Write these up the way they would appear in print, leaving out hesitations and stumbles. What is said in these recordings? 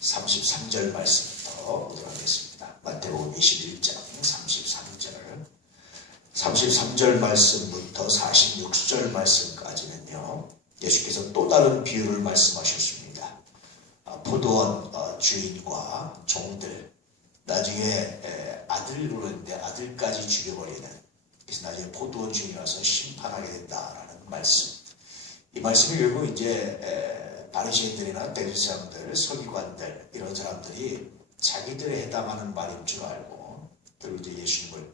33절 말씀부터 보도록 하겠습니다. 마태복음 21장 33절 말씀부터 46절 말씀까지는요, 예수께서 또 다른 비유를 말씀하셨습니다. 포도원 주인과 종들, 나중에 아들 부르는데 아들까지 죽여버리는, 그래서 나중에 포도원 주인이 와서 심판하게 된다라는 말씀. 이 말씀이 결국 이제 바리새인들이나 대리새 사람들, 서기관들, 이런 사람들이 자기들에 해당하는 말인 줄 알고 그리고 이제 예수님을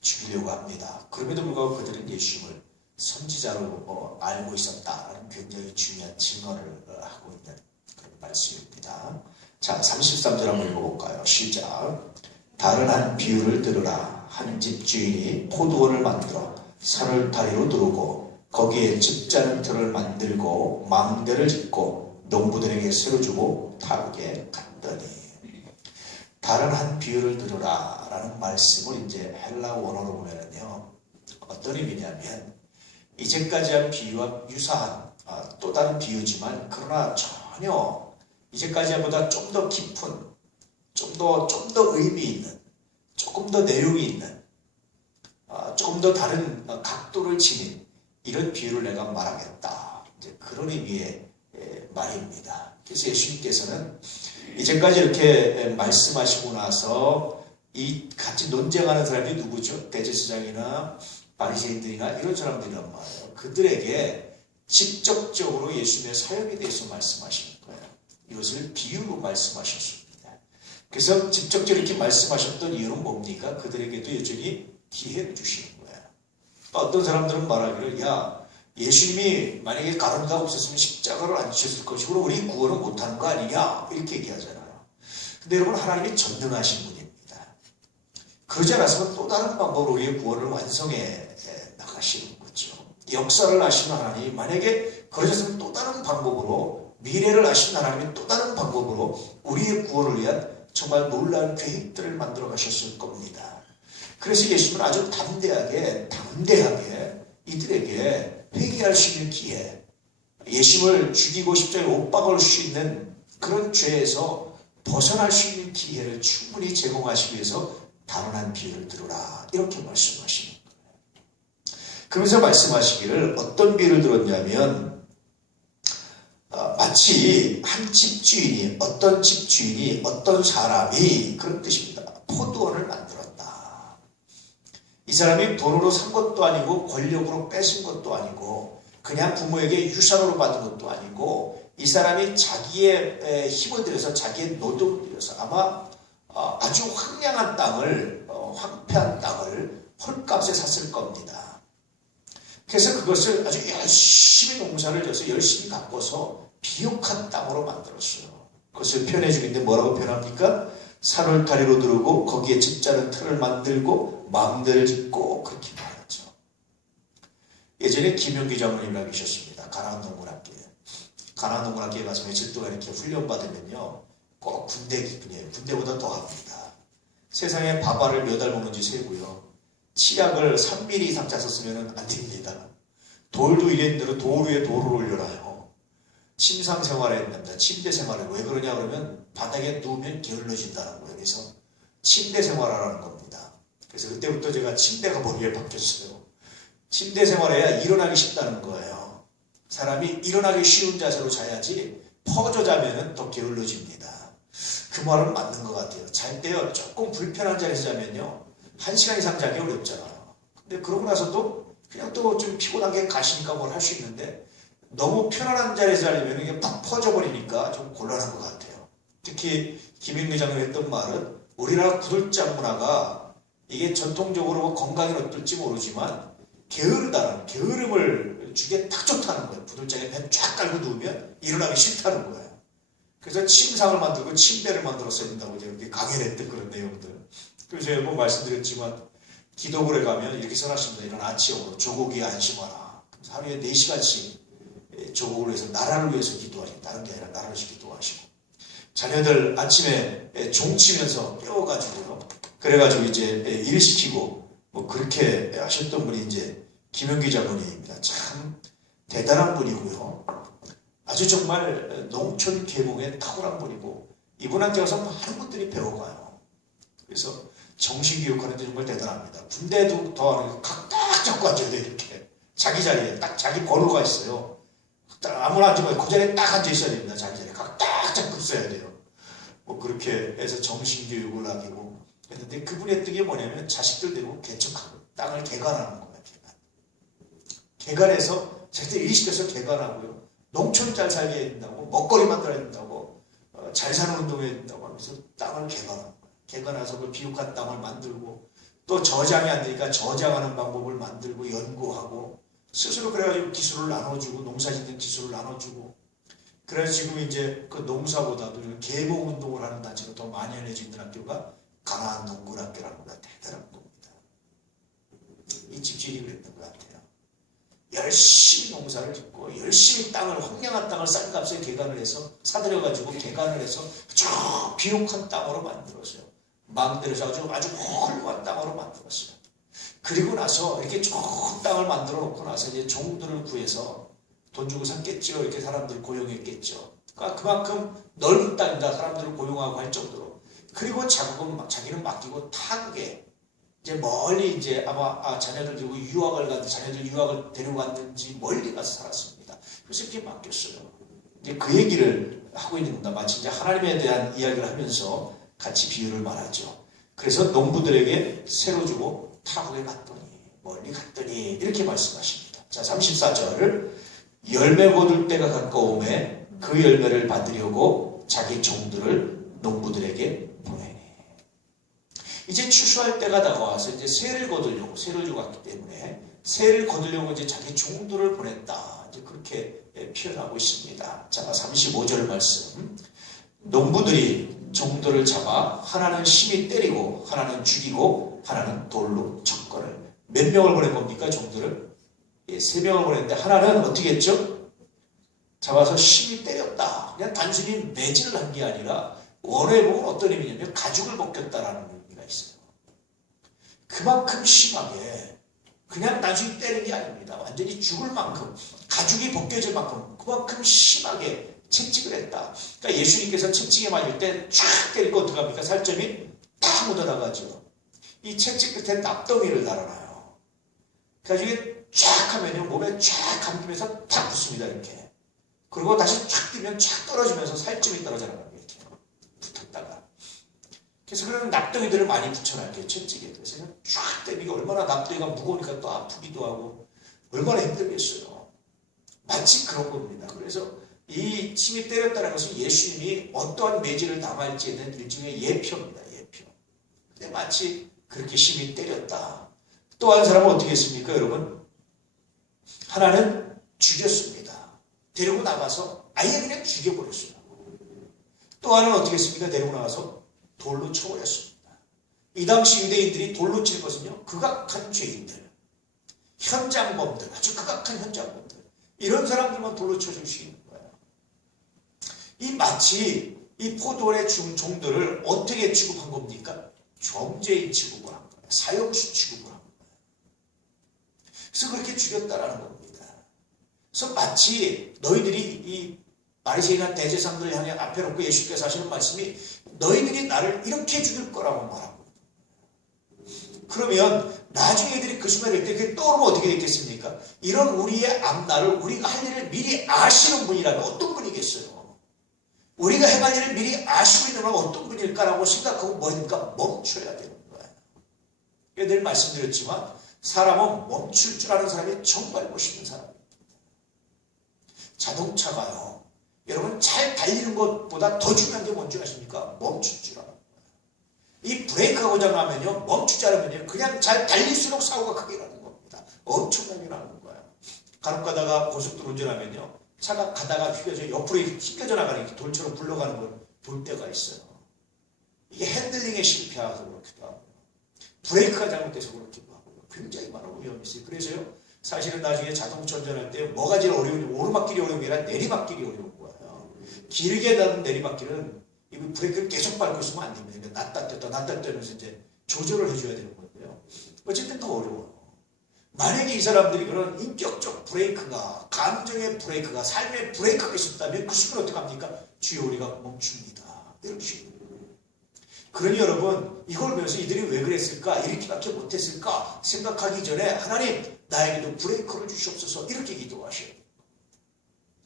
죽이려고 합니다. 그럼에도 불구하고 그들은 예수님을 선지자로 알고 있었다라는 굉장히 중요한 증언을 하고 있는 그런 말씀입니다. 자, 33절 한번 읽어볼까요? 시작. 다른 한 비유를 들으라. 한 집 주인이 포도원을 만들어 산을 다리로 두르고 거기에 즙자는 틀을 만들고 망대를 짓고 농부들에게 새로 주고 타국에 갔더니, 다른 한 비유를 들으라 라는 말씀을 이제 헬라 원어로 보면은요, 어떤 의미냐면 이제까지 한 비유와 유사한 또 다른 비유지만 그러나 전혀 이제까지 한보다 좀 더 깊은, 좀 더 의미 있는, 조금 더 내용이 있는, 조금 더 다른 각도를 지닌 이런 비유를 내가 말하겠다. 이제 그런 의미의 말입니다. 그래서 예수님께서는 이제까지 이렇게 말씀하시고 나서 이 같이 논쟁하는 사람이 누구죠? 대제사장이나 바리새인들이나 이런 사람들이란 말이에요. 그들에게 직접적으로 예수님의 사역에 대해서 말씀하시는 거예요. 이것을 비유로 말씀하셨습니다. 그래서 직접적으로 이렇게 말씀하셨던 이유는 뭡니까? 그들에게도 여전히 기회를 주시는 거예요. 어떤 사람들은 말하기를, 야, 예수님이 만약에 가론다가 없었으면 십자가를 안 지셨을 것이고 그럼 우리 구원을 못하는 거 아니냐, 이렇게 얘기하잖아요. 근데 여러분, 하나님이 전능하신 분입니다. 그러지 않았으면 또 다른 방법으로 우리의 구원을 완성해 나가시는 거죠. 역사를 아시는 하나님이 만약에 그러셨으면 또 다른 방법으로, 미래를 아시는 하나님이 또 다른 방법으로 우리의 구원을 위한 정말 놀라운 계획들을 만들어 가셨을 겁니다. 그래서 예수님은 아주 담대하게 이들에게 회개할 수 있는 기회, 예수님을 죽이고 십자가에 못 박을 수 있는 그런 죄에서 벗어날 수 있는 기회를 충분히 제공하시기 위해서 다른 한 비유를 들으라, 이렇게 말씀하시는 거예요. 그러면서 말씀하시기를 어떤 비유를 들었냐면, 마치 한 집주인이, 어떤 사람이, 그런 뜻입니다. 포도원을 만들었다. 이 사람이 돈으로 산 것도 아니고 권력으로 뺏은 것도 아니고 그냥 부모에게 유산으로 받은 것도 아니고, 이 사람이 자기의 힘을 들여서, 자기의 노동을 들여서 아마 아주 황량한 땅을, 황폐한 땅을 헐값에 샀을 겁니다. 그래서 그것을 아주 열심히 농사를 져서 열심히 가꿔서 비옥한 땅으로 만들었어요. 그것을 표현해 주는데 뭐라고 표현합니까? 산을 다리로 두르고 거기에 즙자는 틀을 만들고 망대를 짓고, 그렇게 말하죠. 예전에 김용기 장로님이라고 계셨습니다. 가나안 농군학교에. 가나안 농군학교에 가서 며칠 동안 이렇게 훈련받으면요, 꼭 군대 기분이에요. 군대보다 더 합니다. 세상에 밥알을 몇 알 먹는지 세고요. 치약을 3mm 이상 짰었으면 안 됩니다. 돌도 이랬는 대로 돌 위에 돌을 올려놔요. 침상 생활을 했답니다. 침대 생활을. 왜 그러냐 그러면 바닥에 누우면 게을러진다는 거예요. 그래서 침대 생활하라는 겁니다. 그래서 그때부터 제가 침대가 머리에 박혔어요. 침대 생활해야 일어나기 쉽다는 거예요. 사람이 일어나기 쉬운 자세로 자야지 퍼져 자면은 더 게을러집니다. 그 말은 맞는 것 같아요. 잘 때요, 조금 불편한 자리에서 자면요, 1시간 이상 자기 어렵잖아요. 근데 그러고 나서도 그냥 또 좀 피곤한 게 가시니까 뭘 할 수 있는데, 너무 편안한 자리에서 자려면 이게 팍 퍼져버리니까 좀 곤란한 것 같아요. 특히 김영기 장로가 했던 말은, 우리나라 구들장 문화가 이게 전통적으로 건강에 어떨지 모르지만 게으르다는, 게으름을 주기에 딱 좋다는 거예요. 구들장에 배 쫙 깔고 누우면 일어나기 싫다는 거예요. 그래서 침상을 만들고 침대를 만들어서 된다고 이렇게 강연했던 그런 내용들. 그래서 제가 한번 말씀드렸지만, 기도굴에 가면 이렇게 써놨습니다. 이런 아치형으로 조국이 안심하라. 하루에 4시간씩 조국을 위해서, 나라를 위해서 기도하시고, 다른 게 아니라 나라를 위해서 기도하시고, 자녀들 아침에 종치면서 깨워가지고요, 그래가지고 이제 일시키고, 뭐 그렇게 하셨던 분이 이제 김용기 장로님입니다. 참 대단한 분이고요. 아주 정말 농촌 계몽에 탁월한 분이고, 이분한테 와서 많은 분들이 배워가요. 그래서 정신교육하는데 정말 대단합니다. 군대도 더 각딱 잡고 앉아야 돼요. 이렇게 자기 자리에 딱 자기 번호가 있어요. 아무나 앉으면 그 자리에 딱 앉아 있어야 됩니다. 자기 자리에 각딱 잡고 있어야 돼요. 뭐 그렇게 해서 정신교육을 하고 했는데, 그분이 했던 게 뭐냐면 자식들 데리고 개척하고 땅을 개간하는 거예요. 개간해서 자기들 일시켜서 개간하고요. 농촌 잘 살게 해야 된다고, 먹거리 만들어야 된다고, 잘 사는 운동해야 된다고 하면서 땅을 개간하는 거예요. 개간해서 그 비옥한 땅을 만들고, 또 저장이 안 되니까 저장하는 방법을 만들고 연구하고, 스스로 그래가지고 기술을 나눠주고, 농사짓는 기술을 나눠주고, 그래서 지금 이제 그 농사보다도 계몽운동을 하는 단체가 더 만연해져 있는 학교가 가나안 농군학교라는 겁니다. 대단한 겁니다. 이 집주인이 그랬던 것 같아요. 열심히 농사를 짓고 열심히 땅을, 황량한 땅을 싼 값에 개간을 해서 사들여가지고 개간을 해서 쭉 비옥한 땅으로 만들었어요. 망들여서 아주 훌륭한 땅으로 만들었어요. 그리고 나서 이렇게 좋은 땅을 만들어 놓고 나서 이제 종들을 구해서 돈 주고 샀겠죠. 이렇게 사람들 고용했겠죠. 그러니까 그만큼 넓은 땅이다. 사람들을 고용하고 할 정도로. 그리고 자기는 맡기고 타국에 이제 멀리 이제 아마 자녀들 들고 유학을 갔는지, 자녀들 유학을 데리고 갔는지 멀리 가서 살았습니다. 그래서 이렇게 맡겼어요. 이제 그 얘기를 하고 있는 겁니다. 마치 이제 하나님에 대한 이야기를 하면서 같이 비유를 말하죠. 그래서 농부들에게 새로 주고 타국에 갔더니, 멀리 갔더니 이렇게 말씀하십니다. 자, 34절. 열매 거둘 때가 가까우매 그 열매를 받으려고 자기 종들을 농부들에게 보내니. 이제 추수할 때가 다가와서 이제 새를 거두려고, 새를 주고 왔기 때문에 새를 거두려고 이제 자기 종들을 보냈다. 이제 그렇게 표현하고 있습니다. 자, 35절 말씀. 농부들이 종들을 잡아 하나는 심히 때리고 하나는 죽이고 하나는 돌로 쳤거늘. 몇 명을 보낸 겁니까? 종들을? 3명을 보냈는데 하나는 어떻게 했죠? 잡아서 심히 때렸다. 그냥 단순히 매질을 한 게 아니라 원어에 보면 어떤 의미냐면 가죽을 벗겼다라는 의미가 있어요. 그만큼 심하게, 그냥 단순히 때리는 게 아닙니다. 완전히 죽을 만큼, 가죽이 벗겨질 만큼 그만큼 심하게 채찍을 했다. 그러니까 예수님께서 채찍에 맞을 때 쫙 때리고 어떻게 합니까? 살점이 탁 묻어나가죠. 이 채찍 끝에 납덩이를 달아놔요. 그래가지고 쫙 하면요, 몸에 쫙 감기면서 탁 붙습니다. 이렇게. 그리고 다시 쫙 뛰면 쫙 떨어지면서 살점이 떨어져 나가는 거예요. 이렇게 붙었다가. 그래서 그런 납덩이들을 많이 붙여놨대요. 채찍에. 그래서 쫙 때리니까 얼마나 납덩이가 무거우니까 또 아프기도 하고 얼마나 힘들겠어요. 마치 그런 겁니다. 그래서 이 침이 때렸다는 것은 예수님이 어떠한 매질을 당할지에는 일종의 예표입니다. 예표. 근데 마치 그렇게 심히 때렸다. 또 한 사람은 어떻게 했습니까, 여러분? 하나는 죽였습니다. 데리고 나가서 아예 그냥 죽여버렸어요. 또 하나는 어떻게 했습니까? 데리고 나가서 돌로 쳐버렸습니다. 이 당시 유대인들이 돌로 칠 것은요, 극악한 죄인들, 현장범들, 아주 극악한 현장범들, 이런 사람들만 돌로 쳐줄 수 있는 거예요. 이 마치 이 포도원의 종들을 어떻게 취급한 겁니까? 정죄인 취급을 한 거예요. 사형수 취급을 한 거예요. 그래서 그렇게 죽였다라는 겁니다. 그래서 마치 너희들이 이 바리새인한 대제사장들 향해 앞에 놓고 예수께서 하시는 말씀이 너희들이 나를 이렇게 죽일 거라고 말하고, 그러면 나중에 애들이 그 순간에 때 그게 떠오르면 어떻게 됐겠습니까? 이런 우리의 앞날을, 우리가 할 일을 미리 아시는 분이라면 어떤 분이겠어요? 우리가 행할 일을 미리 아시고 있는 분은 어떤 분일까라고 생각하고 뭐니까 멈춰야 되는 거예요. 늘 말씀드렸지만 사람은 멈출 줄 아는 사람이 정말 멋있는 사람입니다. 자동차가요, 여러분 잘 달리는 것보다 더 중요한 게 뭔지 아십니까? 멈출 줄 아는 거예요. 이 브레이크가 고장나면요, 멈추지 않으면요, 그냥 잘 달릴수록 사고가 크게 나는 겁니다. 엄청나게 나는 거예요. 간혹 가다가 고속도로 운전하면요, 차가 가다가 휘겨져 옆으로 휘겨져 나가는, 돌처럼 굴러가는 걸 볼 때가 있어요. 이게 핸들링에 실패해서 그렇기도 하고, 브레이크가 잘못돼서 그렇기도 하고요. 굉장히 많은 위험이 있어요. 그래서요, 사실은 나중에 자동차 운전할 때 뭐가 제일 어려운지, 오르막길이 어려운 게 아니라 내리막길이 어려운 거예요. 길게 가는 내리막길은 이 브레이크를 계속 밟고 있으면 안 됩니다. 놨다 뗐다 놨다 떼면서 이제 조절을 해줘야 되는 건데요. 어쨌든 더 어려워요. 만약에 이 사람들이 그런 인격적 브레이크가, 감정의 브레이크가, 삶의 브레이크가 있었다면 그 순간 어떻게 합니까? 주여 우리가 멈춥니다. 이런 식으로. 그러니 여러분, 이걸 보면서 이들이 왜 그랬을까? 이렇게밖에 못했을까? 생각하기 전에 하나님, 나에게도 브레이크를 주시옵소서. 이렇게 기도하셔야 돼요.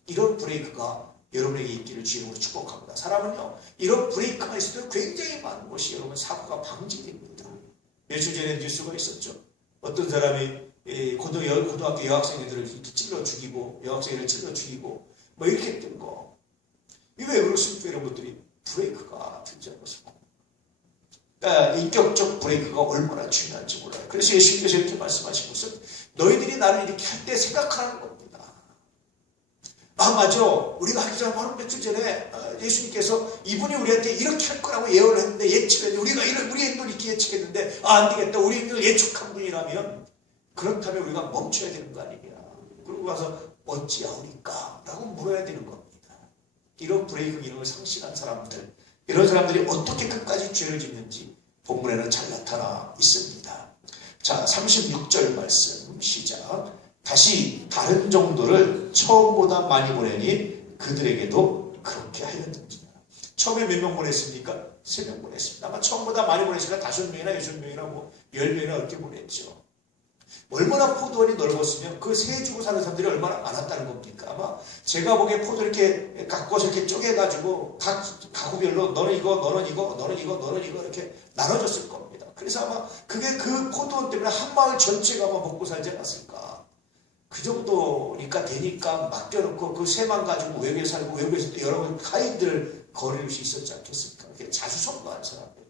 이런 브레이크가 여러분에게 있기를 주님으로 축복합니다. 사람은요, 이런 브레이크가 있을 때 굉장히 많은 것이 여러분 사고가 방지됩니다. 며칠 전에 뉴스가 있었죠. 어떤 사람이 고등학교 여학생들을 이렇게 찔러 죽이고, 여학생을 찔러 죽이고, 뭐 이렇게 했던 거. 이게 왜 그렇습니까? 여러분들이 브레이크가 되지 않았습니까? 인격적 브레이크가 얼마나 중요한지 몰라요. 그래서 예수님께서 이렇게 말씀하신 것은 너희들이 나를 이렇게 할 때 생각하는 겁니다. 아, 맞아. 우리가 하기 전에 바로 며칠 전에 예수님께서 이분이 우리한테 이렇게 할 거라고 예언을 했는데, 예측했는데, 우리가 우리 행동을 이렇게 예측했는데, 아, 안 되겠다. 우리 행동을 예측한 분이라면, 그렇다면 우리가 멈춰야 되는 거 아니냐. 그러고 가서 어찌하오니까? 라고 물어야 되는 겁니다. 이런 브레이크 기능을 상실한 사람들, 이런 사람들이 어떻게 끝까지 죄를 짓는지 본문에는 잘 나타나 있습니다. 자, 36절 말씀 시작. 다시 다른 정도를 처음보다 많이 보내니 그들에게도 그렇게 하였는지라. 처음에 몇 명 보냈습니까? 3명 보냈습니다. 아마 처음보다 많이 보냈으니까 5명이나 6명이나 뭐 10명이나 이렇게 보냈죠. 얼마나 포도원이 넓었으면 그 새 주고 사는 사람들이 얼마나 많았다는 겁니까? 아마 제가 보기에 포도 이렇게 깎아서 이렇게 쪼개가지고 각 가구별로 너는 이거, 너는 이거, 너는 이거, 너는 이거 이렇게 나눠졌을 겁니다. 그래서 아마 그게 그 포도원 때문에 한 마을 전체가 아마 먹고 살지 않았을까. 그 정도니까 되니까 맡겨놓고 그 새만 가지고 외국에 살고 외국에서 또 여러 타인들 거릴 수 있었지 않겠습니까? 이렇게 자주성가한 사람.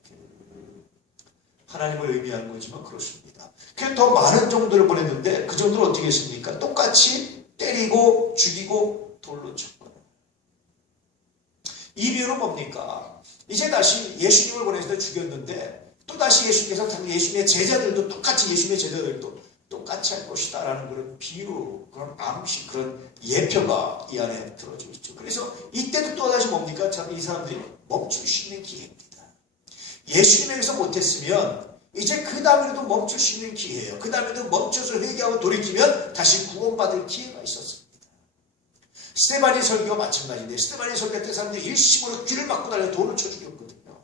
하나님을 의미하는 거지만 그렇습니다. 그게 더 많은 정도를 보냈는데 그 정도를 어떻게 했습니까? 똑같이 때리고 죽이고 돌로 쳤거든요. 이 비유는 뭡니까? 이제 다시 예수님을 보내서 죽였는데 또 다시 예수님께서 예수님의 제자들도 똑같이 예수님의 제자들도 똑같이 할 것이다 라는 그런 비유, 그런 암시, 그런 예표가 이 안에 들어져 있죠. 그래서 이때도 또 다시 뭡니까? 이 사람들이 멈출 수 있는 기회입니다. 예수님에게서 못했으면 이제 그 다음에도 멈출 수 있는 기회예요. 그 다음에도 멈춰서 회개하고 돌이키면 다시 구원받을 기회가 있었습니다. 스데반의 설교가 마찬가지인데 스데반의 설교 때 사람들이 일심으로 귀를 막고 달려 돌을 쳐 죽였거든요.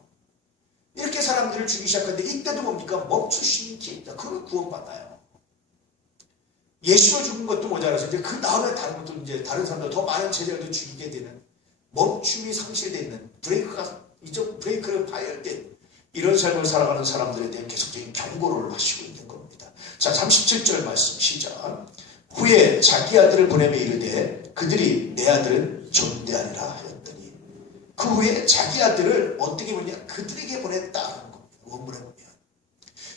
이렇게 사람들을 죽이기 시작하는데 이때도 뭡니까? 멈출 수 있는 기회입니다. 그걸 구원받아요. 예수로 죽은 것도 모자라서 이제 그 다음에 다른 것도 이제 다른 사람들 더 많은 제자들도 죽이게 되는 멈춤이 상실되어 있는 브레이크를 파열된 이런 삶을 살아가는 사람들에 대한 계속적인 경고를 하시고 있는 겁니다. 자, 37절 말씀 시작. 후에 자기 아들을 보내며 이르되 그들이 내 아들은 존대하리라 하였더니 그 후에 자기 아들을 어떻게 보냐? 그들에게 보냈다는 겁니다. 원문에 보면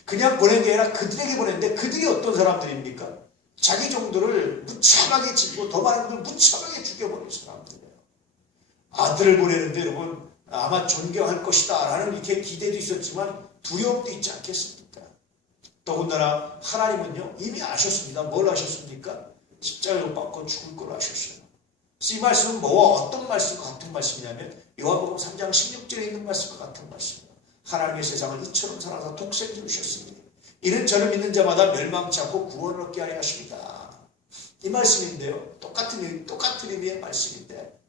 그냥 보낸 게 아니라 그들에게 보냈는데 그들이 어떤 사람들입니까? 자기 정도를 무참하게 짓고 더 많은 분을 무참하게 죽여버린 사람들이에요. 아들을 보내는데 여러분 아마 존경할 것이다 라는 이렇게 기대도 있었지만 두려움도 있지 않겠습니까? 더군다나 하나님은요 이미 아셨습니다. 뭘 아셨습니까? 십자가에 못 박고 죽을 걸 아셨어요. 이 말씀은 뭐와 어떤 말씀과 같은 말씀이냐면 요한복음 3장 16절에 있는 말씀과 같은 말씀이에요. 하나님의 세상을 이처럼 사랑하사 독생자를 주셨으니 이는 저를 믿는 자마다 멸망치 않고 구원을 얻게 하려 하십니다. 이 말씀인데요. 똑같은 의미의 말씀인데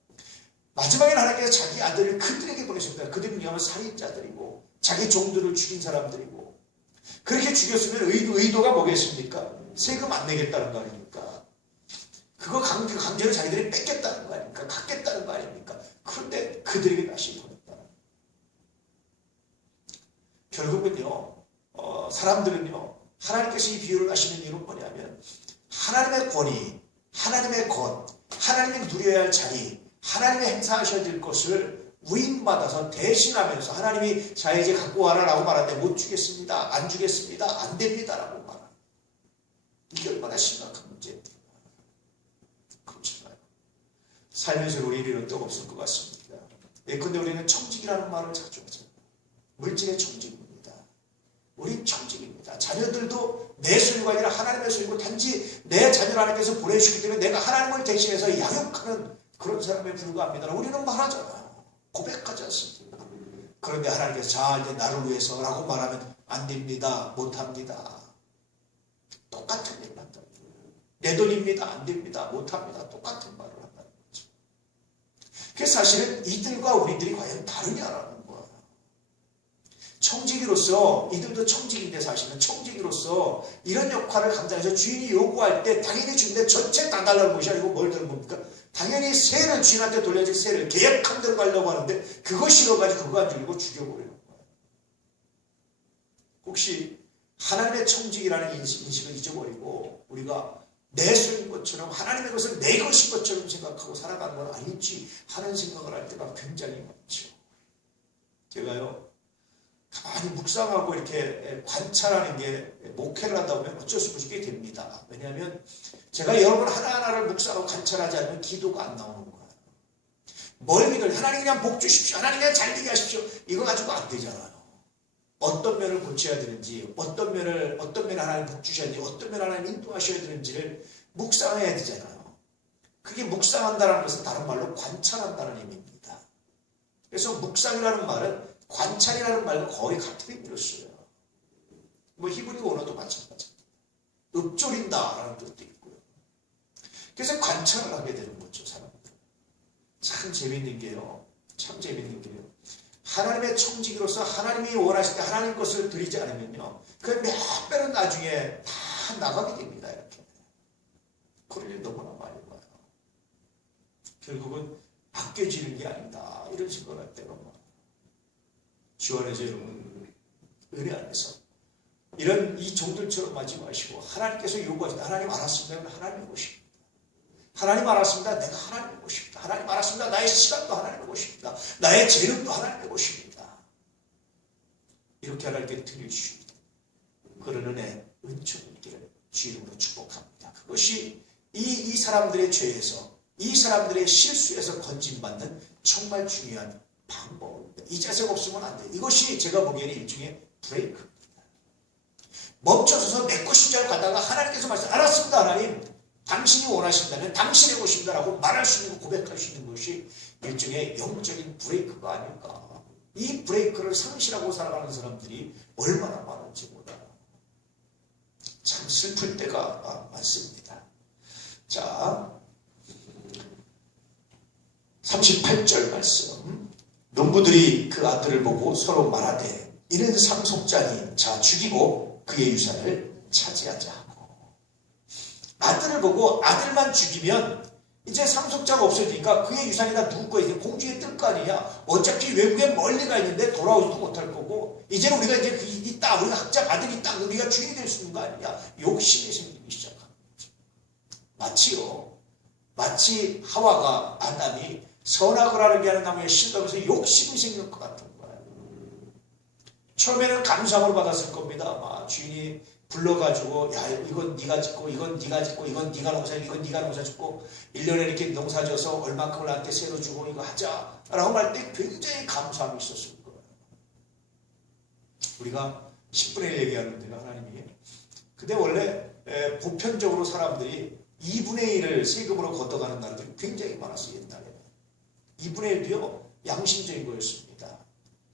마지막에는 하나님께서 자기 아들을 그들에게 보내셨다. 그들은 그냥 살인자들이고 자기 종들을 죽인 사람들이고 그렇게 죽였으면 의도가 뭐겠습니까? 세금 안 내겠다는 거 아닙니까? 그거 강제로 자기들이 뺏겠다는 거 아닙니까? 갖겠다는 거 아닙니까? 그런데 그들에게 다시 보냈다. 결국은요 사람들은요 하나님께서 이 비유를 하시는 이유는 뭐냐면 하나님의 권위, 하나님의 것, 하나님이 누려야 할 자리, 하나님이 행사하셔야 될 것을 위임받아서 대신하면서 하나님이 자 이제 갖고 와라라고 말하는데 못 주겠습니다. 안 주겠습니다. 안 됩니다라고 말하는 이게 얼마나 심각한 문제입니까? 그렇잖아요. 살면서 우리 일은 또 없을 것 같습니다. 예컨대 우리는 청직이라는 말을 자주 하잖아요. 물질의 청직입니다. 우린 청직입니다. 자녀들도 내 소유가 아니라 하나님의 소유고 단지 내 자녀를 하나님께서 보내주시기 때문에 내가 하나님을 대신해서 양육하는 그런 사람에 불과합니다. 우리는 말하잖아요. 고백하지 않습니까? 그런데 하나님께서 자 이제 나를 위해서라고 말하면 안 됩니다. 못합니다. 똑같은 일을 한다는 거예요. 내 돈입니다. 안 됩니다. 못합니다. 똑같은 말을 한다는 거죠. 그래서 사실은 이들과 우리들이 과연 다르냐라는 거야. 청지기로서 이들도 청지기인데 사실은 청지기로서 이런 역할을 감당해서 주인이 요구할 때 당연히 주인데 전체 다 달라는 것이 아니고 뭘 들은 겁니까? 당연히 세를 주인한테 돌려야지 세를 계획한 대로 가려고 하는데 그거 싫어가지고 그거 안 주고 죽여버리는 거야. 혹시 하나님의 청지기라는 인식을 잊어버리고 우리가 내 소인 것처럼 하나님의 것을 내 것인 것처럼 생각하고 살아가는 건 아닌지 하는 생각을 할 때가 굉장히 많죠. 제가요 가만히 묵상하고 이렇게 관찰하는 게 목회를 하다 보면 어쩔 수 없이 됩니다. 왜냐하면 제가 여러분 하나하나를 묵상하고 관찰하지 않으면 기도가 안 나오는 거예요. 뭘 믿어요? 하나님 그냥 복 주십시오. 하나님 그냥 잘 되게 하십시오. 이거 가지고 안 되잖아요. 어떤 면을 고쳐야 되는지, 어떤 면을 하나님 복 주셔야 되는지, 어떤 면을 하나님 인도하셔야 되는지를 묵상해야 되잖아요. 그게 묵상한다는 것은 다른 말로 관찰한다는 의미입니다. 그래서 묵상이라는 말은 관찰이라는 말과 거의 같은 의미로 써요. 뭐 히브리 원어도 마찬가지입니다. 읊조린다라는 뜻도 있고요. 그래서 관찰을 하게 되는 거죠, 사람들. 참 재밌는 게요. 하나님의 청지기로서 하나님이 원하실 때 하나님 것을 드리지 않으면요. 그 몇 배는 나중에 다 나가게 됩니다. 이렇게. 그럴 일 너무나 많이 봐요. 결국은 아껴지는 게 아니다. 이런 생각을 할 때가 많아요. 주 안에서 여러분 은혜 안에서 이런 이 종들처럼 하지 마시고 하나님께서 요구하시다. 하나님 알았습니다. 하나님의 것입니다. 하나님 알았습니다. 내가 하나님의 것입니다. 하나님 알았습니다. 나의 시간도 하나님의 것입니다. 나의 재능도 하나님의 것입니다. 이렇게 하나님께 드려주십니다. 그런 은혜, 은총이 있기를 주 이름으로 축복합니다. 그것이 이 사람들의 죄에서 이 사람들의 실수에서 건진받는 정말 중요한 방법입니다. 이 자세가 없으면 안 돼요. 이것이 제가 보기에는 일종의 브레이크입니다. 멈춰서서 내 것인 줄 알고 가다가 하나님께서 말씀 알았습니다. 하나님 당신이 원하신다면 당신의 것입니다라고 말할 수 있는 고백할 수 있는 것이 일종의 영적인 브레이크가 아닐까. 이 브레이크를 상실하고 살아가는 사람들이 얼마나 많은지 몰라요. 참 슬플 때가 많습니다. 자 38절 말씀. 농부들이 그 아들을 보고 서로 말하되 이는 상속자니 자 죽이고 그의 유산을 차지하자 하고. 아들을 보고 아들만 죽이면 이제 상속자가 없어지니까 그의 유산이 다 누구 거야? 공중에 뜰 거 아니냐. 어차피 외국에 멀리 가 있는데 돌아오지도 못할 거고 이제는 우리가 이제 이 땅 우리가 학자 받은 이 땅 우리가 주인이 될 수 있는 거 아니냐. 욕심이 생기기 시작합니다. 마치 하와가 아담이 선악을 알게 하는 나무에 실감해서 욕심이 생길 것 같은 거예요. 처음에는 감사함을 받았을 겁니다. 아마 주인이 불러가지고 야 이건 네가 짓고 이건 네가 짓고 이건 네가 농사 이건 네가 농사 짓고 1년에 이렇게 농사 져서 얼마큼을 나한테 세로 주고 이거 하자 라고 할 때 굉장히 감사함이 있었을 거예요. 우리가 10분의 1 얘기하는데요. 하나님이 근데 원래 보편적으로 사람들이 2분의 1을 세금으로 걷어가는 날들이 굉장히 많았어요. 옛날에 2분의 1도요 양심적인 거였습니다.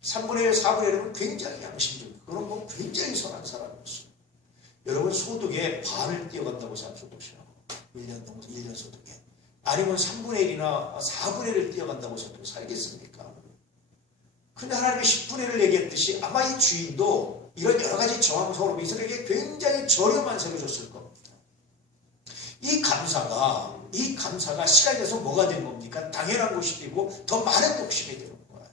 3분의 1, 4분의 1은 굉장히 양심적인 그런 건 굉장히 선한 사람이었어요. 여러분 소득의 반을 띄어간다고 생각해보세요. 1년 소득에. 아니면 3분의 1이나 4분의 1을 띄어간다고 생각해도 살겠습니까? 근데 하나님이 10분의 1을 얘기했듯이 아마 이 주인도 이런 여러 가지 정황상으로 이스라엘에게 굉장히 저렴한 세를 줬을 겁니다. 이 감사가 시간이 돼서 뭐가 된 겁니까? 당연한 것이 되고 더 많은 욕심이 되는 거예요.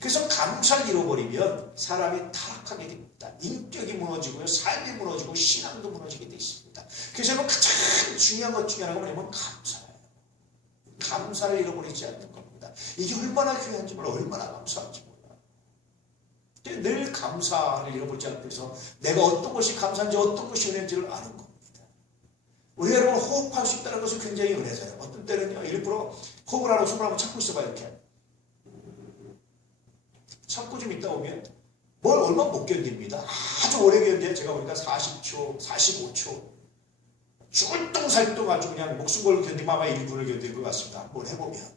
그래서 감사를 잃어버리면 사람이 타락하게 됩니다. 인격이 무너지고요. 삶이 무너지고 신앙도 무너지게 되어 있습니다. 그래서 여러분 가장 중요한 것 중에 하나가 뭐냐면 감사예요. 감사를 잃어버리지 않는 겁니다. 이게 얼마나 귀한지 몰라. 얼마나 감사한지 몰라. 늘 감사를 잃어버리지 않기 위해서 내가 어떤 것이 감사한지 어떤 것이 은혜인지를 아는 겁니다. 우리 여러분 호흡할 수 있다는 것은 굉장히 은혜잖아요. 어떤 때는요 일부러 호흡을 하고 숨을 한번 참고 있어봐요. 이렇게 참고 좀 있다 오면 뭘 얼마 못 견딥니다. 아주 오래 견뎌요. 제가 보니까 40초, 45초 쫄똥살똥 아주 그냥 목숨 걸고 견디면 아마 1분을 견딜 것 같습니다. 한번 해보면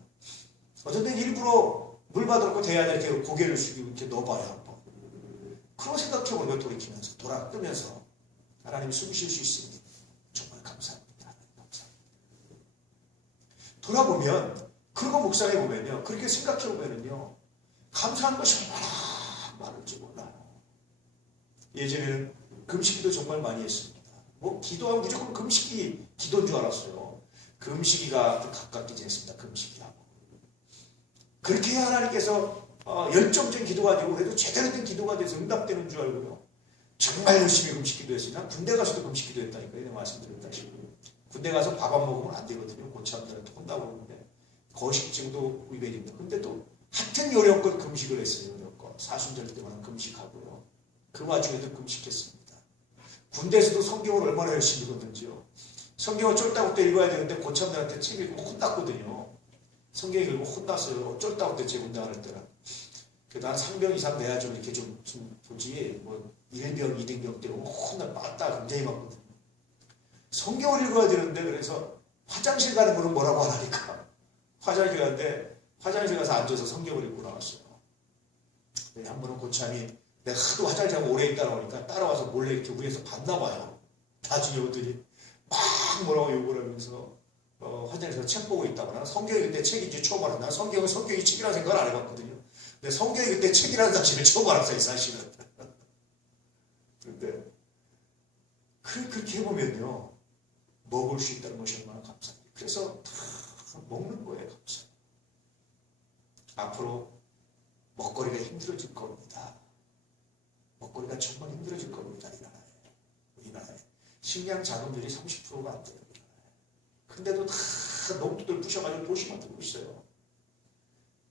어떤 때는 일부러 물 받아놓고 대야에 이렇게 고개를 숙이고 이렇게 넣어봐요. 한번. 그런 생각해보면 돌이키면서 돌아뜨면서 하나님이 숨 쉴 수 있으니 정말 감사합니다. 감사합니다. 돌아보면 그리고 묵상해 보면요, 그렇게 생각해 보면요, 감사한 것이 얼마나 많은지 몰라요. 예전에는 금식기도 정말 많이 했습니다. 뭐 기도하면 무조건 금식이 기도인 줄 알았어요. 금식이가 가깝게 지냈습니다. 금식이하고. 그렇게 하나님께서 열정적인 기도가 되고 그래도 제대로 된 기도가 돼서 응답되는 줄 알고요. 정말 열심히 금식 기도했어요. 난 군대 가서도 금식 기도했다니까요. 내가 말씀드렸다시피. 군대 가서 밥 안 먹으면 안 되거든요. 고참들한테 혼나고 그러는데 거식증도 위배됩니다. 근데 또 하여튼 요령껏 금식을 했어요. 요령껏. 사순절 때만 금식하고요. 그 와중에도 금식했습니다. 군대에서도 성경을 얼마나 열심히 읽었는지요. 성경을 쫄따구때 읽어야 되는데 고참들한테 책 읽고 혼났거든요. 성경 읽고 혼났어요. 쫄따구때 제 군대 할 때는. 난 상병 이상 내야 좀 이렇게 좀 보지, 뭐 1병, 2등병 때 혼나 빠따 굉장히 많거든요. 성경을 읽어야 되는데, 그래서 화장실 가는 거는 뭐라고 안 하니까 화장실 가는데 화장실 가서 앉아서 성경을 읽고 나왔어요. 한 번은 고참이 내가 하도 화장실 가고 오래 있다 나오니까 따라와서 몰래 이렇게 위에서 봤나 봐요. 나중에 오더니 막 뭐라고 욕을 하면서 화장실에서 책 보고 있다고. 난 성경이 그때 책인지 처음 알았어. 난 성경이 책이라는 생각을 안 해봤거든요. 근데 성경이 그때 책이라는 사실을 처음 알았어요, 사실은. 그런데 그렇게 해보면요, 먹을 수 있다는 것이 얼마나 감사해요. 그래서 다 먹는 거예요, 감사. 앞으로 먹거리가 힘들어질 겁니다. 먹거리가 정말 힘들어질 겁니다, 우리나라에. 식량 자금률이 30%가 안 돼요, 우리나라에. 근데도 다 농부들 부셔가지고 도시 만들고 있어요.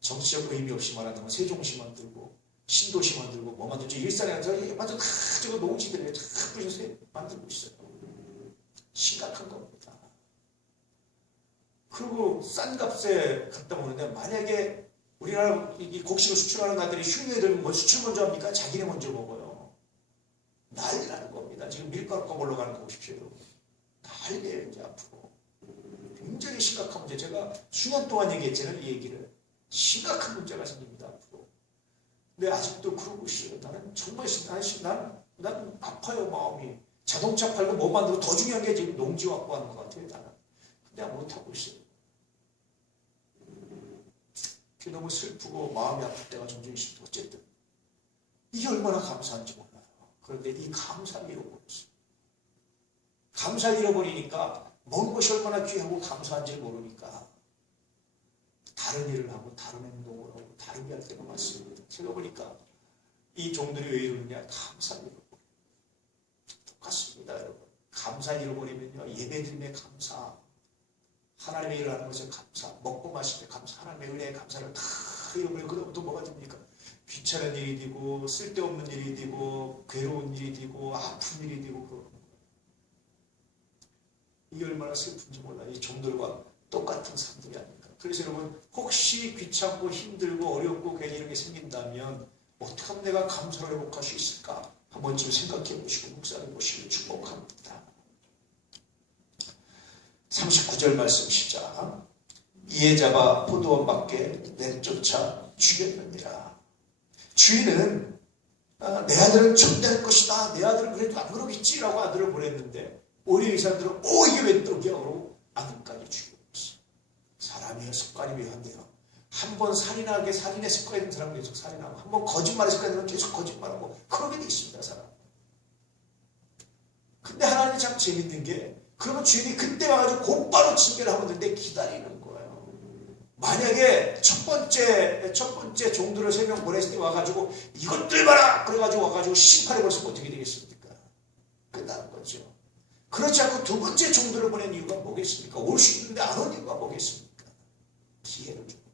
정치적 의미 없이 말한다면 세종시 만들고 신도시 만들고 뭐 만들지, 일산에 가서 완전 다 저거 농지들에 다 부셔서 만들고 있어요. 심각한 겁니다. 그리고 싼 값에 갖다 먹는데, 만약에 우리나라 이 곡식을 수출하는 나라들이 흉내에 들면 뭐 수출 먼저 합니까? 자기네 먼저 먹어요. 난리나는 겁니다. 지금 밀가루값 올라가는 거 보십시오, 여러분. 난리예요, 이제 앞으로. 굉장히 심각한 문제. 제가 수년 동안 얘기했잖아요, 이 얘기를. 심각한 문제가 생깁니다, 앞으로. 근데 아직도 그러고 있어요. 나는 정말 난 아파요, 마음이. 자동차 팔고 뭐 만들고 더 중요한 게 지금 농지 확보하는 것 같아요, 나는. 근데 못하고 있어요. 너무 슬프고 마음이 아플 때가 종종 있습니다. 어쨌든 이게 얼마나 감사한지 몰라요. 그런데 이 감사를 잃어버렸어요. 감사를 잃어버리니까 먹는 것이 얼마나 귀하고 감사한지를 모르니까 다른 일을 하고 다른 행동을 하고 다른 게 할 때가 많습니다. 제가 보니까 이 종들이 왜 이러느냐, 감사를 잃어버려요. 똑같습니다, 여러분. 감사를 잃어버리면요, 예배드림의 감사, 하나님의 일을 하는 것에 감사, 먹고 마실 때 감사, 하나님의 은혜에 감사를 다 잃어버리고, 그다음부터 뭐가 됩니까? 귀찮은 일이 되고, 쓸데없는 일이 되고, 괴로운 일이 되고, 아픈 일이 되고, 그러는 거예요. 이게 얼마나 슬픈지 몰라요. 이 종들과 똑같은 상들이 아닙니까? 그래서 여러분, 혹시 귀찮고 힘들고 어렵고 괜히 이런 게 생긴다면 어떻게 하면 내가 감사를 회복할 수 있을까? 한 번쯤 생각해 보시고 묵상해 보시길 축복합니다. 39절 말씀 시작. 이에 잡아 포도원 밖에 내쫓아 죽였느니라. 주인은 내 아들은 첩될 것이다, 내 아들은 그래도 안 그러겠지라고 아들을 보냈는데, 오히려 이 사람들은 이게 웬 떡이야 그러고 아들까지 죽였어. 사람이요, 습관이 묘한데요. 한번 살인하게 살인의 습관이 있는 사람은 계속 살인하고, 한번 거짓말의 습관이 있는 사람은 계속 거짓말하고, 그러게 돼 있습니다, 사람. 근데 하나님이 참 재밌는 게, 그러면 주인이 그때 와가지고 곧바로 징계를 하면 되는데 기다리는 거예요. 만약에 첫 번째 종들을 3명 보냈을 때 와가지고 이것들 봐라! 그래가지고 와가지고 심판해 버렸으면 어떻게 되겠습니까? 끝나는 거죠. 그렇지 않고 두 번째 종들을 보낸 이유가 뭐겠습니까? 올 수 있는데 안 온 이유가 뭐겠습니까? 기회를 주는 거예요.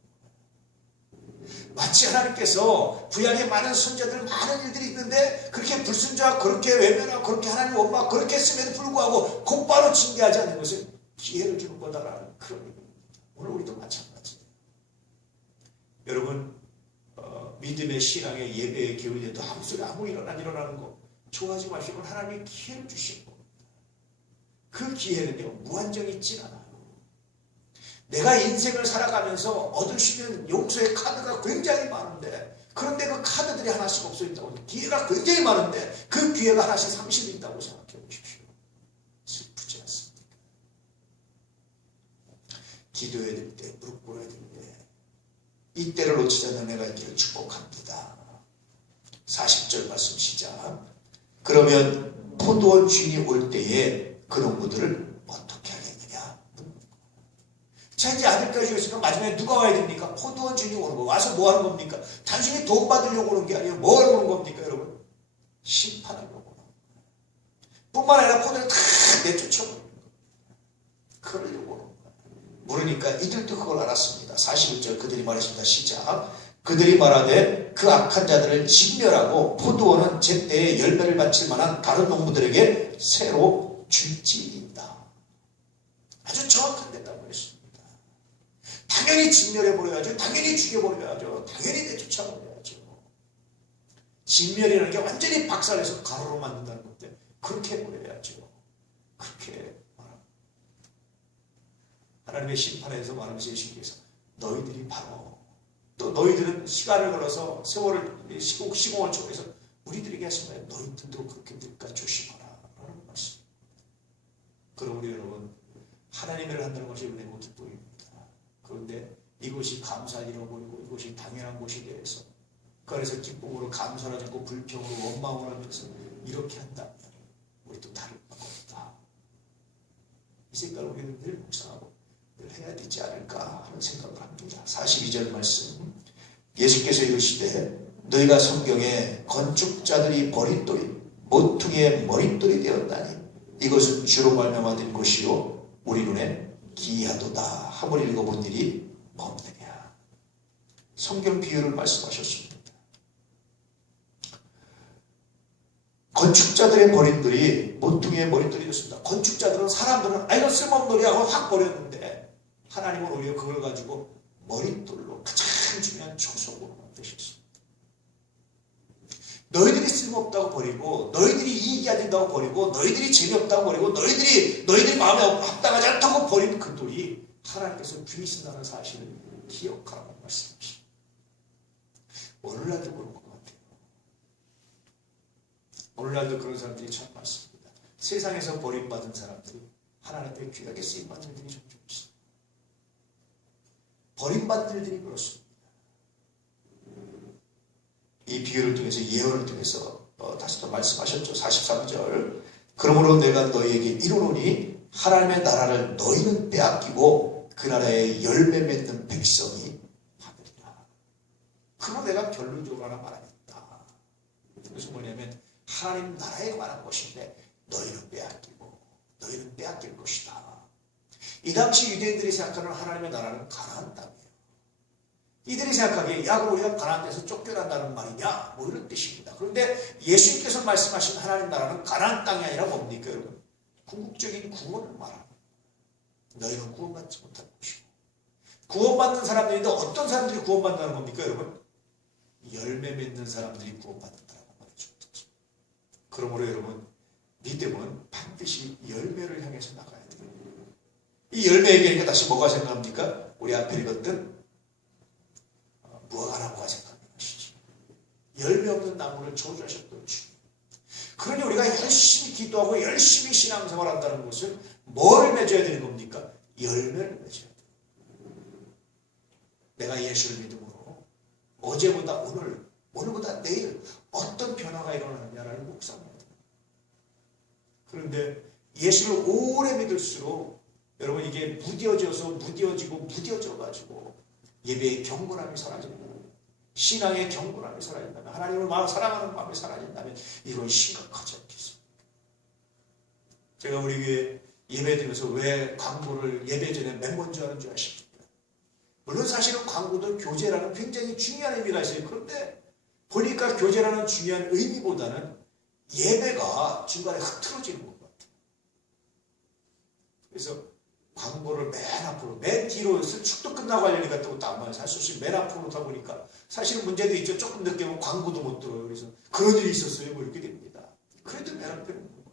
마치 하나님께서 구약에 많은 선자들, 많은 일들이 있는데 그렇게 불순종하고 그렇게 외면하고 그렇게 하나님 원망하고 그렇게 했음에도 불구하고 곧바로 징계하지 않는 것은 기회를 주는 거다라는 그런 의미입니다. 오늘 우리도 마찬가지예요. 여러분, 믿음의 신앙의 예배의 기울여도 아무 소리 아무 일어나는 거 좋아하지 마시고 하나님이 기회를 주신 겁니다. 그 기회는요, 무한정이 있진 않아요. 내가 인생을 살아가면서 얻을 수 있는 용서의 카드가 굉장히 많은데, 그런데 그 카드들이 하나씩 없어 있다고. 기회가 굉장히 많은데 그 기회가 하나씩 30이 있다고 생각해 보십시오. 슬프지 않습니까? 기도해야 될 때, 무릎 꿇어야 될 때, 이때를 놓치지 않는 은혜가 있기를 축복합니다. 40절 말씀 시작. 그러면 포도원 주인이 올 때에 그 농부들을 어떻게 하겠느냐. 자, 이제 아들까지 오셨으니까 마지막에 누가 와야 됩니까? 포도원 주인이 오는 거. 와서 뭐 하는 겁니까? 단순히 돈 받으려고 오는 게 아니에요. 뭐 하러 오는 겁니까, 여러분? 심판하려고 오는 거예요. 뿐만 아니라 포도를 다 내쫓아버리는 거예요. 그러려고 오는 거예요. 모르니까 이들도 그걸 알았습니다. 41절 그들이 말했습니다. 시작. 그들이 말하되 그 악한 자들을 진멸하고 포도원은 제때에 열매를 맺을 만한 다른 농부들에게 새로 줄지이다. 아주 정확한 대답을 했습니다. 당연히 진멸해버려야죠. 당연히 죽여버려야죠. 당연히 내쫓아버려야죠. 진멸이라는 게 완전히 박살내서 가루로 만든다는 건데 그렇게 해버려야죠. 그렇게 말합니다. 하나님의 심판에서 말하면서 예수님께서 너희들이 바로 또 너희들은 시간을 걸어서 세월을 시공을 초래해서 우리들에게 하신 거예요. 너희들도 그렇게 될까 조심하라 라는 말씀. 그럼 우리 여러분 하나님을 한다는 것이 은혜고 기쁨입니다. 그런데 이것이 감사할 일로 보이고 이것이 당연한 것이 되어서 그래서 기쁨으로 감사하지 않고 불평으로 원망을 하면서 이렇게 한다면 우리도 다를 바가 없다. 이 생각을 우리는 늘 묵상하고 늘 해야 되지 않을까 하는 생각을 합니다. 42절 말씀 예수께서 이르시되 너희가 성경에 건축자들이 버린 돌이 모퉁이의 머릿돌이 되었다니 이것은 주로 말미암아 것이요 우리 눈에 기이하도다 함을 읽어본 일이 없느냐. 성경 비유를 말씀하셨습니다. 건축자들의 버린 돌이 모퉁이의 머릿돌이 되었습니다. 건축자들은 사람들은 이건 쓸모없는 돌이 하고 확 버렸는데 하나님은 오히려 그걸 가지고 머릿돌로 가장 중요한 초석으로 만드셨습니다. 너희들이 쓸모없다고 버리고 너희들이 이익이 안 된다고 버리고 너희들이 재미없다고 버리고 너희들이 마음에 합당하지 않다고 버린 그 돌이 하나님께서 주이신다는 사실을 기억하라는 말씀이십니다. 오늘날도 그런 것 같아요. 오늘날도 그런 사람들이 참 많습니다. 세상에서 버림받은 사람들이 하나님 앞에 귀하게 쓰임받는 일들이 종종 있습니다. 버림받은 일들이 그렇습니다. 이 비유를 통해서 예언을 통해서 다시 또 말씀하셨죠. 43절 그러므로 내가 너희에게 이르노니 하나님의 나라를 너희는 빼앗기고 그 나라에 열매 맺는 백성이 받으리라. 그러나 내가 결론적으로 하나 말하겠다. 그것은 뭐냐면 하나님 나라에 관한 것인데 너희는 빼앗기고 너희는 빼앗길 것이다. 이 당시 유대인들이 생각하는 하나님의 나라는 가나안 땅이에요. 이들이 생각하기에 야 그럼 우리가 가나안 땅에서 쫓겨난다는 말이냐 뭐 이런 뜻입니다. 그런데 예수님께서 말씀하신 하나님 나라는 가나안 땅이 아니라 뭡니까 여러분? 궁극적인 구원을 말합니다. 너희는 구원받지 못할 것이고 구원받는 사람들인데 어떤 사람들이 구원받는다는 겁니까 여러분? 열매 맺는 사람들이 구원받는다라고 말해줍니다. 그러므로 여러분 믿음은 반드시 열매를 향해서 나가야 돼요. 이 열매 얘기하니까 다시 뭐가 생각합니까? 우리 앞에 읽었던 무화과나무가 생각하는 것이지. 열매 없는 나무를 저주하셨던 주. 그러니 우리가 열심히 기도하고 열심히 신앙생활 한다는 것은 뭐를 맺어야 되는 겁니까? 열매를 맺어야 돼요. 내가 예수를 믿음으로 어제보다 오늘보다 내일 어떤 변화가 일어나느냐를 묵상합니다. 그런데 예수를 오래 믿을수록 여러분 이게 무뎌져가지고 예배의 경건함이 사라지고 신앙의 경건함이 사라진다면 하나님을 사랑하는 마음이 사라진다면 이건 심각하지 않겠습니까? 제가 우리 교회 예배 드리면서 왜 광고를 예배 전에 맨 먼저 하는 줄 아십니까? 물론 사실은 광고도 교제라는 굉장히 중요한 의미가 있어요. 그런데 보니까 교제라는 중요한 의미보다는 예배가 중간에 흐트러지는 것 같아요. 그래서 광고를 맨 앞으로, 맨 뒤로 축도 끝나고 하려니까 또 나만 살 수 없이 맨 앞으로 놓다 보니까 사실은 문제도 있죠. 조금 늦게 오면 광고도 못 들어요. 그래서 그런 일이 있었어요. 뭐 이렇게 됩니다. 그래도 맨 앞에 놓는 거예요.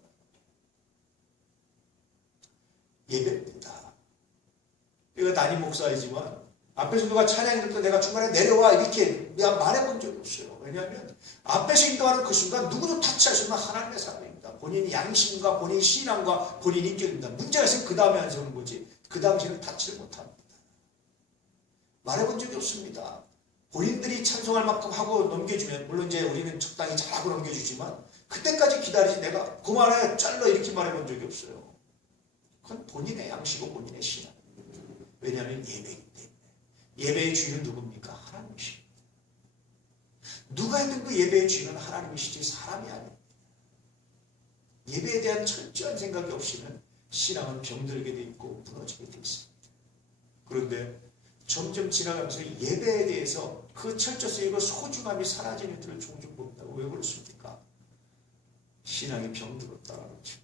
예배입니다. 내가 담임 목사이지만 앞에서 누가 찬양할 때 내가 중간에 내려와 이렇게 내가 말해본 적이 없어요. 왜냐하면 앞에서 인도하는 그 순간 누구도 타치할 수 없는 하나님의 사람입니다. 본인 양심과 본인 신앙과 본인 인격입니다. 문제가 있으면 그 다음에 안 서는 거지 그 당시에는 타치를 못합니다. 말해본 적이 없습니다. 본인들이 찬송할 만큼 하고 넘겨주면, 물론 이제 우리는 적당히 잘하고 넘겨주지만 그때까지 기다리지 내가 그만해 잘라 이렇게 말해본 적이 없어요. 그건 본인의 양식이고 본인의 신앙. 왜냐하면 예배이기 때문에. 예배의 주인은 누굽니까? 하나님이십니다. 누가 했든 그 예배의 주인은 하나님이시지 사람이 아닙니다. 예배에 대한 철저한 생각이 없이는 신앙은 병들게 돼 있고 무너지게 돼 있습니다. 그런데 점점 지나가면서 예배에 대해서 그 철저성이 그 소중함이 사라지는 일들을 종종 봅니다. 왜 그렇습니까? 신앙이 병들었다는 거죠.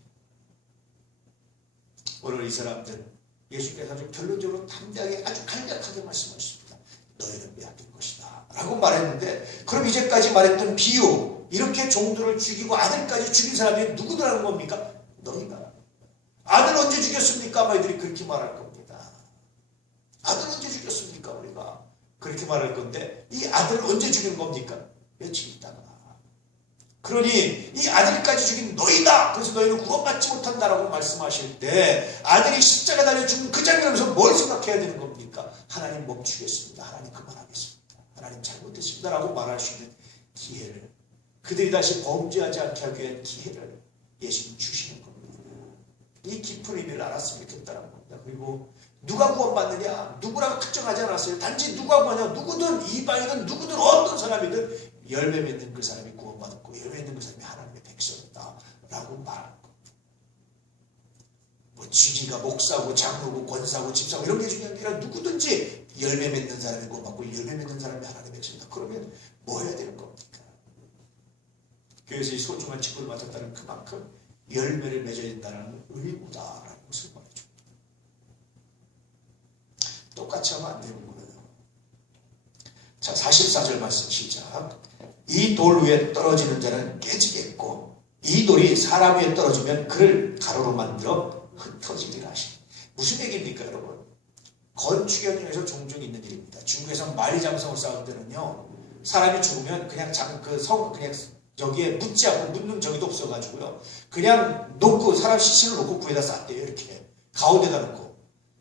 오늘 이 사람들 예수께서 아주 결론적으로 담대하게 아주 간략하게 말씀하셨습니다. 너희는 빼앗길 것이다 라고 말했는데, 그럼 이제까지 말했던 비유, 이렇게 종들을 죽이고 아들까지 죽인 사람이 누구더라는 겁니까? 너희가. 아들 언제 죽였습니까? 아마 이들이 그렇게 말할 겁니다. 아들 언제 죽였습니까? 우리가 그렇게 말할 건데, 이 아들 언제 죽인 겁니까? 며칠 있다가. 그러니 이 아들까지 죽인 너희다. 그래서 너희는 구원받지 못한다라고 말씀하실 때, 아들이 십자가 달려 죽는 그 장면에서 뭘 생각해야 되는 겁니까? 하나님 멈추겠습니다. 하나님 그만하겠습니다. 하나님 잘못했습니다 라고 말할 수 있는 기회를, 그들이 다시 범죄하지 않게 하기 위한 기회를 예수님 주시는 겁니다. 이 깊은 의미를 알았으면 좋겠다는 겁니다. 그리고 누가 구원받느냐? 누구라고 특정하지 않았어요. 단지 누가 구하냐? 누구든 이방이든 누구든 어떤 사람이든 열매 맺는 그 사람이 구원받았고 열매 맺는 그 사람이 하나님의 백성이다 라고 말하는 겁니다. 뭐 지기가 목사고 장로고 권사고 집사고 이런 게 중요한 게 아니라 누구든지 열매 맺는 사람이 구원받고 열매 맺는 사람이 하나님의 백성이다. 그러면 뭐 해야 되는 겁니까? 교회에서 이 소중한 직분을 맡았다는 그만큼 열매를 맺어야 된다는 의무다라는 것을 말해줍니다. 똑같이 하면 안 되는 거예요. 자, 44절 말씀 시작. 이 돌 위에 떨어지는 자는 깨지겠고 이 돌이 사람 위에 떨어지면 그를 가로로 만들어 흩어지리라 하시니. 무슨 얘기입니까 여러분? 건축 현장에서 종종 있는 일입니다. 중국에서 만리장성을 쌓을 때는요, 사람이 죽으면 그냥 그냥 여기에 묻지 않고 묻는 저기도 없어가지고요, 그냥 놓고 사람 시신을 놓고 구에다 쌌대요. 이렇게 가운데다 놓고.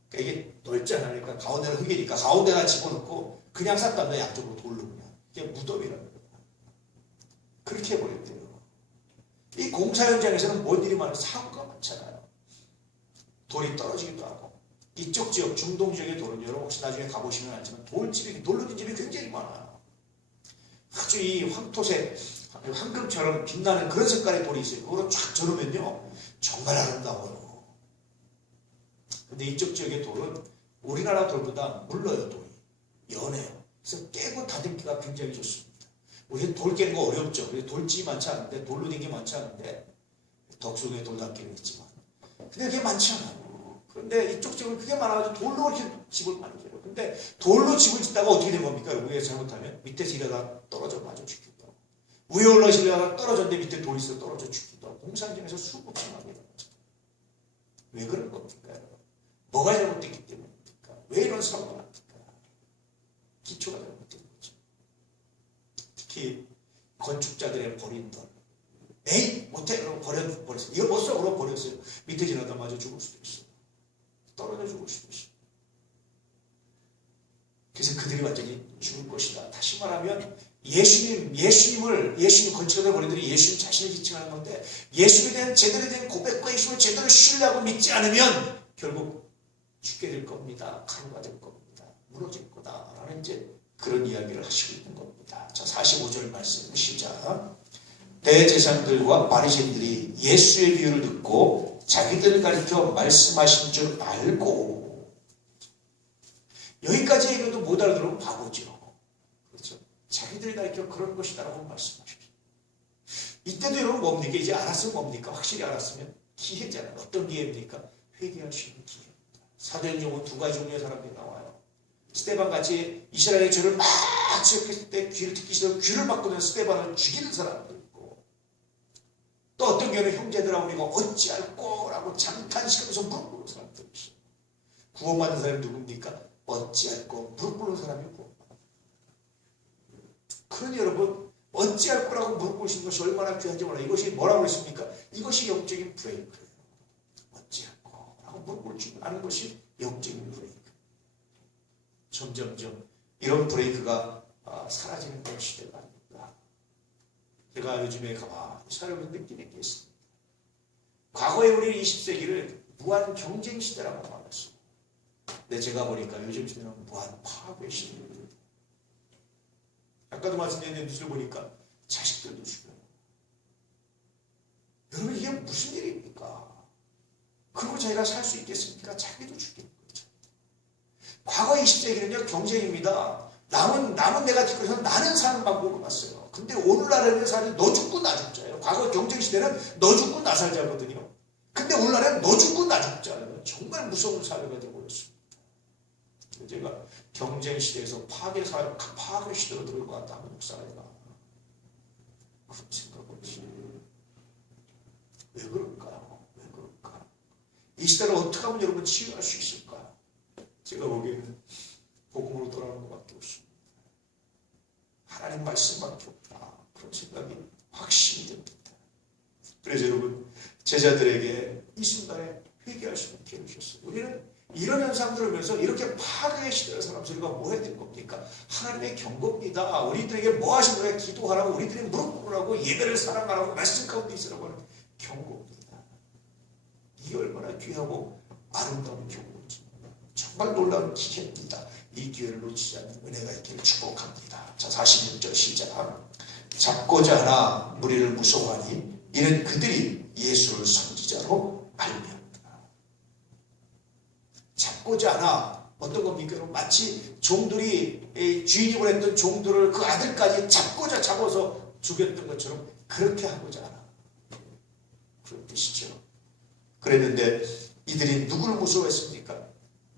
그러니까 이게 넓잖아요. 그러니까 가운데는 흙이니까 가운데다 집어넣고 그냥 쌌답니다. 양쪽으로 돌로 그냥. 이게 무덤이라는 거예요. 그렇게 해버렸대요. 이 공사 현장에서는 뭔 일이 많아요? 사고가 많잖아요. 돌이 떨어지기도 하고. 이쪽 지역, 중동 지역의 돌은 여러분 혹시 나중에 가보시면 알지만 돌집이, 돌로 된 집이 굉장히 많아요. 아주 이 황토색, 황금처럼 빛나는 그런 색깔의 돌이 있어요. 그거로 쫙 저르면요, 정말 아름다워요. 근데 이쪽 지역의 돌은 우리나라 돌보다 물러요. 돌이 연해요. 그래서 깨고 다듬기가 굉장히 좋습니다. 우리는 돌 깨는 거 어렵죠. 그래서 돌집이 많지 않은데, 돌로 된 게 많지 않은데, 덕수궁에 돌담기는 있지만, 근데 그게 많지 않아요. 그런데 이쪽 지역은 그게 많아가지고 돌로 이렇게 집을 많이 지어요. 근데 돌로 집을 짓다가 어떻게 된 겁니까? 위에서 잘못하면 밑에서 일하다가 떨어져 맞아 죽기도 하고, 위에 올라서 일하다가 떨어졌는데 밑에 돌이 있어 떨어져 죽기도 하고, 공사 현장에서 수없이 많이 일어나죠. 왜 그런 겁니까? 뭐가 잘못됐기 때문입니까? 왜 이런 사고가 납니까? 기초가 잘못된 거죠. 특히 건축자들의 버린 돈. 에이 못해 그러고 버렸어요. 이거 못 써 그러고 버렸어요. 밑에 지나다 마저 죽을 수도 있어요. 떨어져 죽을 수도 있어요. 그래서 그들이 완전히 죽을 것이다. 다시 말하면 예수님 건축자들 버린들이 예수님 자신을 지칭하는 건데, 예수님에 대한 제대로 된 고백과 예수님을 제대로 신뢰하고 믿지 않으면 결국 죽게 될 겁니다. 가루가 될 겁니다. 무너질 거다라는 이제 그런 이야기를 하시고 있는 겁니다. 자, 45절 말씀 시작. 대제사장들과 바리새인들이 예수의 비유를 듣고 자기들을 가리켜 말씀하신 줄 알고, 여기까지 얘기해도 못 알아들으면 바보죠. 그렇죠? 자기들이 가리켜 그런 것이다라고 말씀하십시오. 이때도 여러분 뭡니까? 이제 알았으면 뭡니까? 확실히 알았으면 기회잖아요. 어떤 기회입니까? 회개할 수 있는 기회입니다. 사도행전은 두 가지 종류의 사람들이 나와요. 스데반 같이 이스라엘의 죄를 막 지적했을 때 귀를 듣기 싫어 귀를 막고는 스데반을 죽이는 사람들 있고, 또 어떤 경우는 형제들하고 우리가 어찌할꼬 라고 장탄식하면서 무릎 꿇는 사람들 있어요. 구원받는 사람이 누굽니까? 어찌할꼬 무릎 꿇는 사람이 구원받아요. 그러니 여러분, 어찌할꼬라고 무릎 꿇으시는 것이 얼마나 귀한지 몰라요. 이것이 뭐라고 했습니까? 이것이 영적인 브레이크예요. 어찌할꼬라고 무릎 꿇을 줄 아는 것이 영적인 브레이크. 점점점 이런 브레이크가 사라지는 그런 시대가 아닙니다. 제가 요즘에 가만히 살아보면 느끼는 게 있습니다. 과거에 우리 20세기를 무한 경쟁 시대라고 말했어요. 근데 제가 보니까 요즘 시대는 무한 파괴 시대입니다. 아까도 말씀드린 뉴스를 보니까 자식들도 죽여요. 여러분 이게 무슨 일입니까? 그리고 자기가 살 수 있겠습니까? 자기도 죽이는 거죠. 과거 20세기는요 경쟁입니다. 남은 내가 짓고서 나는 사는 방법을 봤어요. 근데 오늘날에는 사실 너 죽고 나 죽자예요. 과거 경쟁 시대는 너 죽고 나 살자거든요. 근데 오늘날에는 너 죽고 나 죽자예요. 정말 무서운 사회가 되어버렸습니다. 제가 경쟁 시대에서 파괴 시대로 들어올 것 같다 하는 목사가 그런 생각을 했어요. 왜 그럴까요? 왜 그럴까? 이 시대를 어떻게 하면 여러분 치유할 수 있을까? 제가 보기에는 복음으로 돌아오는 것밖에 없습니다. 하나님 말씀밖에 없다. 그런 생각이 확신이 듭니다. 그래서 여러분 제자들에게 이 순간에 회개할 수 있게 해주셨어요. 우리는 이런 현상들을 보면서 이렇게 파괴의 시대를 살아가면서 우리가 뭐 해야 될 겁니까? 하나님의 경고입니다. 우리들에게 뭐 하신 거예요? 기도하라고, 우리들이 무릎 꿇으라고, 예배를 사랑하라고, 말씀 가운데 있으라고 하는 경고입니다. 이게 얼마나 귀하고 아름다운 경고인지 정말 놀라운 기회입니다. 이 기회를 놓치지 않는 은혜가 있기를 축복합니다. 자, 46절 시작. 잡고자 하나 무리를 무서워하니 이는 그들이 예수를 선지자로 알며 잡고자 하나 어떤 겁니까? 마치 종들이 주인이 보냈던 종들을 그 아들까지 잡아서 죽였던 것처럼 그렇게 하고자 하나 그런 뜻이죠. 그랬는데 이들이 누구를 무서워했습니까?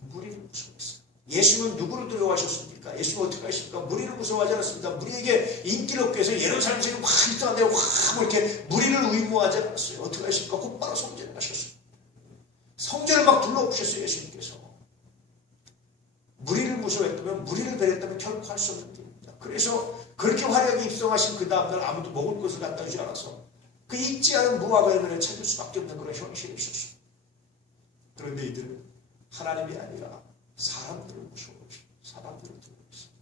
무리를 무서워했어요. 예수는 누구를 두려워하셨습니까? 예수는 어떻게 하십니까? 무리를 무서워하지 않았습니다. 무리에게 인기를 얻기 위해서 예루살렘에서 확 일어나는데 확 이렇게 무리를 의무하지 않았어요. 어떻게 하십니까? 곧바로 성전을 하셨어요. 성전을 막 둘러부셨어요. 예수님께서. 무리를 무서워했다면, 무리를 배렸다면 결코 할 수 없는 일입니다. 그래서 그렇게 화려하게 입성하신 그 다음날 아무도 먹을 것을 갖다 주지 않아서 그 잊지 않은 무화과 열매를 찾을 수밖에 없는 그런 현실이 있었습니다. 그런데 이들은 하나님이 아니라 사람들을 무서워하시고 사람들을 두려워했습니다.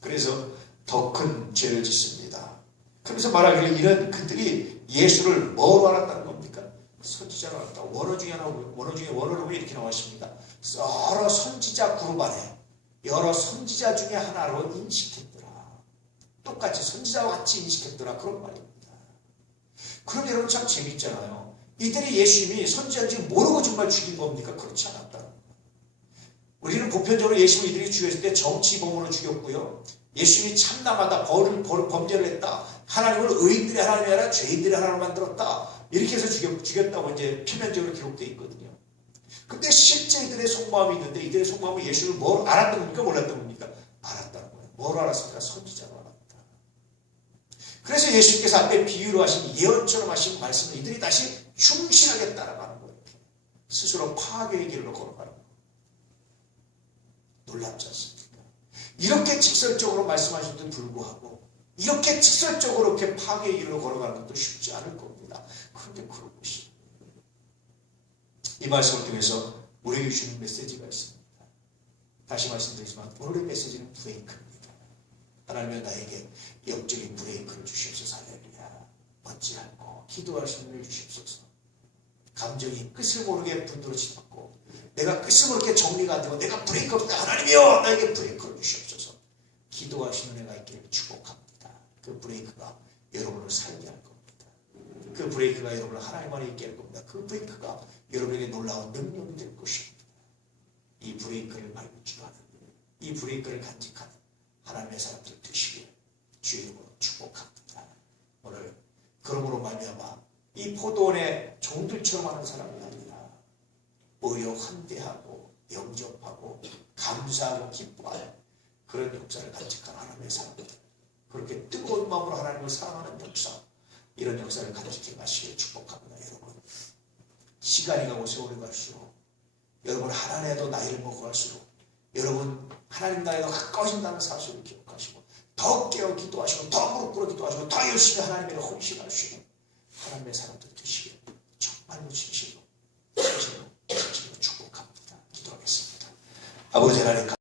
그래서 더 큰 죄를 짓습니다. 그래서 말하기를 이런 그들이 예수를 뭐로 알았다는 겁니까? 선지자로 알았다. 원어 중에 원어로 이렇게 나와 있습니다. 여러 선지자 그룹 안에 여러 선지자 중에 하나로 인식했더라. 똑같이 선지자와 같이 인식했더라. 그런 말입니다. 그럼 여러분 참 재밌잖아요. 이들이 예수님이 선지자인지 모르고 정말 죽인 겁니까? 그렇지 않았다. 우리는 보편적으로 예수님을 이들이 죽였을 때 정치범으로 죽였고요. 예수님이 참남하다, 범죄를 했다. 하나님을 의인들의 하나님이 아니라 죄인들의 하나님을 만들었다. 이렇게 해서 죽였다고 이제 표면적으로 기록되어 있거든요. 근데 실제 이들의 속마음이 있는데 이들의 속마음은 예수를 뭘 알았던 겁니까? 몰랐던 겁니까? 알았다는 거예요. 뭘 알았습니까? 선지자로 알았다. 그래서 예수님께서 앞에 비유로 하신 예언처럼 하신 말씀을 이들이 다시 충실하게 따라가는 거예요. 스스로 파괴의 길로 걸어가는 거예요. 놀랍지 않습니까? 이렇게 직설적으로 말씀하셨는데 불구하고 이렇게 직설적으로 이렇게 파괴의 길로 걸어가는 것도 쉽지 않을 겁니다. 그런데 그런 것이 이 말씀을 통해서 우리에게 주는 메시지가 있습니다. 다시 말씀드리지만 오늘의 메시지는 브레이크입니다. 하나님은 나에게 영적인 브레이크를 주시옵소서. 할렐루야. 뻗지 않고 기도할 수 있는 을 주시옵소서. 감정이 끝을 모르게 분노로 치닫고 내가 끝을 모르게 정리가 안 되고 내가 브레이크 없다. 하나님이여 나에게 브레이크를 주시옵소서. 기도하시는 은혜가 있기를 축복합니다. 그 브레이크가 여러분을 살게 할 겁니다. 그 브레이크가 여러분을 하나님 안에 있게 할 겁니다. 그 브레이크가 여러분에게 놀라운 능력이 될 것입니다. 이 브레이크를 발견하는 이 브레이크를 간직하는 하나님의 사람들 되시길 주의 이름으로 축복합니다. 오늘 그러므로 말미암아 이 포도원의 종들처럼 하는 사람이 아니라 오히려 환대하고 영접하고 감사하고 기뻐하는 그런 역사를 간직한 하나님의 사람들, 그렇게 뜨거운 마음으로 하나님을 사랑하는 역사, 이런 역사를 간직해 가시길 축복합니다. 여러분 시간이 가고 세월이 갈수록 여러분 하나님에도 나이를 먹어갈수록 여러분 하나님 나라에 가까워진다는 사실을 기억하시고 더 깨어 기도하시고 더 무릎 꿇어 기도하시고 더 열심히 하나님에게 헌신하시고 하나님의 사람들 되시길 정말로 진실로 축복합니다. 기도하겠습니다. 아버지 하나님